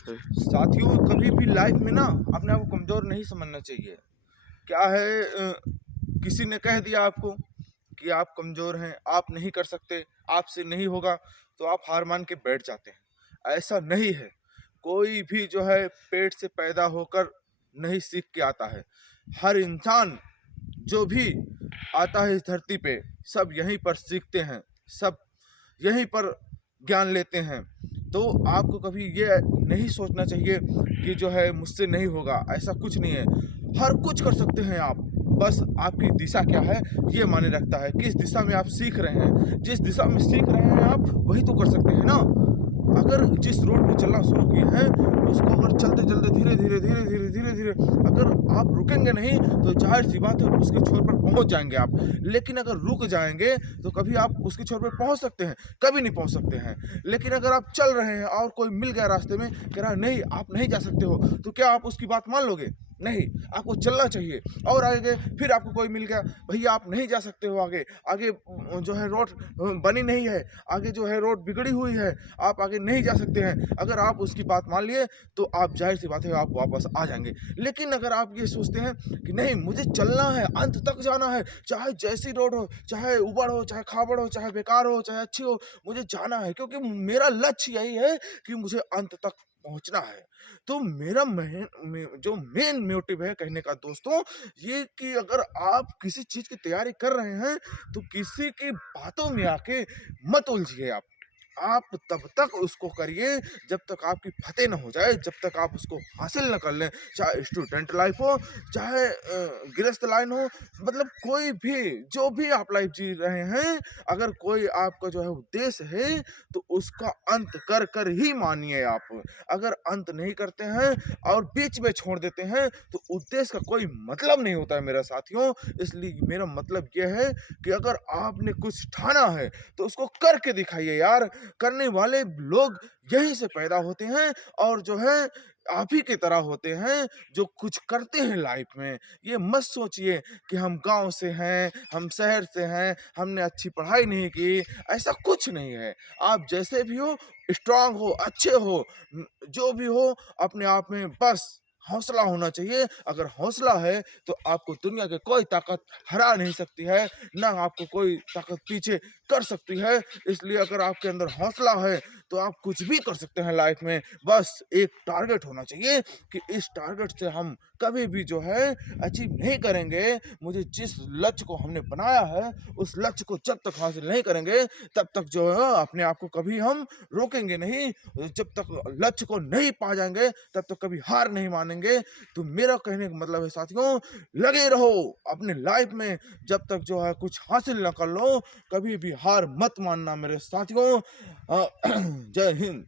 साथियों, कभी भी लाइफ में ना अपने आप को कमज़ोर नहीं समझना चाहिए। क्या है, किसी ने कह दिया आपको कि आप कमज़ोर हैं, आप नहीं कर सकते, आपसे नहीं होगा, तो आप हार मान के बैठ जाते हैं। ऐसा नहीं है। कोई भी जो है पेट से पैदा होकर नहीं सीख के आता है। हर इंसान जो भी आता है इस धरती पे, सब यहीं पर सीखते हैं, सब यहीं पर ज्ञान लेते हैं। तो आपको कभी ये नहीं सोचना चाहिए कि जो है मुझसे नहीं होगा, ऐसा कुछ नहीं है। हर कुछ कर सकते हैं आप, बस आपकी दिशा क्या है ये मायने रखता है। किस दिशा में आप सीख रहे हैं, जिस दिशा में सीख रहे हैं आप वही तो कर सकते हैं ना। अगर जिस रोड पे चलना शुरू किए हैं, उसको अगर चलते-चलते धीरे-धीरे, धीरे-धीरे, धीरे-धीरे अगर आप रुकेंगे नहीं, तो ज़ाहिर-सी बात है उसके छोर पर पहुँच जाएँगे आप। लेकिन अगर रुक जाएँगे, तो कभी आप उसके छोर पर पहुँच सकते हैं? कभी नहीं पहुँच सकते हैं। लेकिन अगर आप चल रहे हैं और कोई मिल गया रास्ते में, कह रहा है नहीं आप नहीं जा सकते हो, तो क्या आप उसकी बात मान लोगे? नहीं, आपको चलना चाहिए। और आगे फिर आपको कोई मिल गया, भैया आप नहीं जा सकते हो आगे, आगे जो है रोड बनी नहीं है, आगे जो है रोड बिगड़ी हुई है, आप आगे नहीं जा सकते हैं। अगर आप उसकी बात मान लिए, तो आप ज़ाहिर-सी बात है आप वापस आ जाएँगे। लेकिन अगर आप ये सोचते हैं कि नहीं मुझे चलना है, अंत तक जाना है, चाहे जैसी रोड हो, चाहे ऊबड़ हो, चाहे खाबड़ हो, चाहे बेकार हो, चाहे अच्छी हो, मुझे जाना है क्योंकि मेरा लक्ष्य यही है कि मुझे अंत तक पहुँचना है। तो मेरा जो मेन मोटिव है कहने का दोस्तों, ये कि अगर आप किसी चीज़ की तैयारी कर रहे हैं, तो किसी की बातों में आके मत उलझिए आप। आप तब तक उसको करिए जब तक आपकी फ़तेह ना हो जाए, जब तक आप उसको हासिल ना कर लें। चाहे स्टूडेंट लाइफ़ हो, चाहे गृहस्थ लाइन हो, मतलब कोई भी, जो भी आप लाइफ़ जी रहे हैं, अगर कोई आपका जो है उद्देश्य है, तो उसका अंत कर कर ही मानिए आप। अगर अंत नहीं करते हैं और बीच में छोड़ देते हैं, तो उद्देश्य का कोई मतलब नहीं होता है मेरा साथियों। इसलिए मेरा मतलब ये है कि अगर आपने कुछ ठाना है, तो उसको करके दिखाइए यार। करने वाले लोग यहीं से पैदा होते हैं और जो है आप ही की तरह होते हैं जो कुछ करते हैं लाइफ में। ये मत सोचिए कि हम गाँव से हैं, हम शहर से हैं, हमने अच्छी पढ़ाई नहीं की, ऐसा कुछ नहीं है। आप जैसे भी हो, स्ट्रॉन्ग हो, अच्छे हो, जो भी हो, अपने आप में बस हौसला होना चाहिए। अगर हौसला है, तो आपको दुनिया की कोई ताकत हरा नहीं सकती है, ना आपको कोई ताकत पीछे कर सकती है। इसलिए अगर आपके अंदर हौसला है, तो आप कुछ भी कर सकते हैं लाइफ में। बस एक टारगेट होना चाहिए कि इस टारगेट से हम कभी भी जो है अचीव नहीं करेंगे। मुझे जिस लक्ष्य को हमने बनाया है, उस लक्ष्य को जब तक हासिल नहीं करेंगे, तब तक जो है अपने आप को कभी हम रोकेंगे नहीं। जब तक लक्ष्य को नहीं पा जाएँगे, तब तक कभी हार नहीं मानेंगे। तो मेरा कहने का मतलब है साथियों, लगे रहो अपने लाइफ में, जब तक जो है कुछ हासिल ना कर लो, कभी भी हार मत मानना मेरे साथियों। जय हिंद।